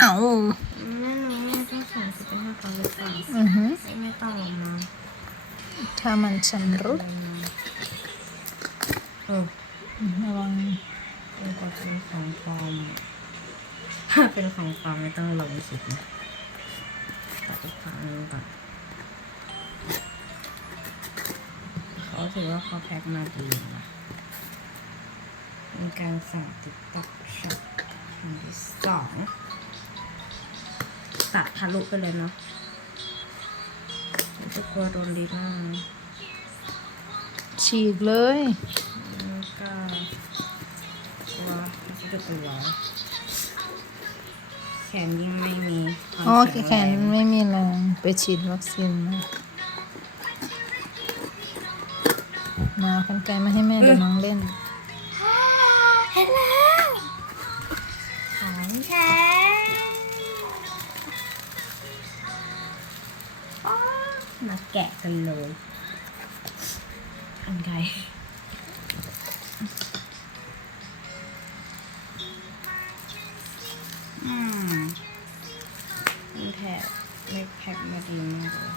เอาไม่ต้องส่งสิเป็นห้าเขาหรือเปล่าอือฮึไม่ต้องนะถ้ามันชันรุดเออระวังเป็นเป็นของปลอมถ้าเป็นของปลอมไม่ต้องลงสินตัดอีกครั้งนึงก่อนเขาถือว่าเขาแพ็คมาดีนะ มีการสั่งติ๊กต็อกช็อปอันที่สองตัดทะลุไปเลยเนาะจะกลัวโดนลิ้นอะฉีกเลยแล้วก็กลัวมันจะเป็นร้อยแขนยิ่งไม่มีความอ๋อข็งแขนรงไม่มีแรงไปฉีดวัคซีนมามาเอากันไกลมาให้แม่เดี๋ยวน้องเล่น ของแท้อ๋อมาแกะกันเลยอันไกอืมมันแทบไม่แพ็คมาดีมากเลย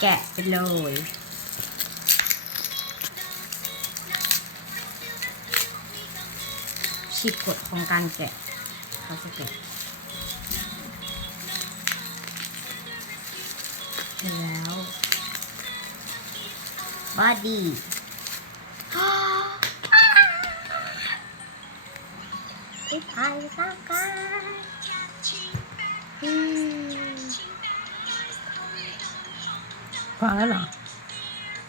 แกะไปเลย ฉีกกฎของการแกะเขาจะแกะแล้วบอดี้ไทยสักการอืมพอแล้วเหรอ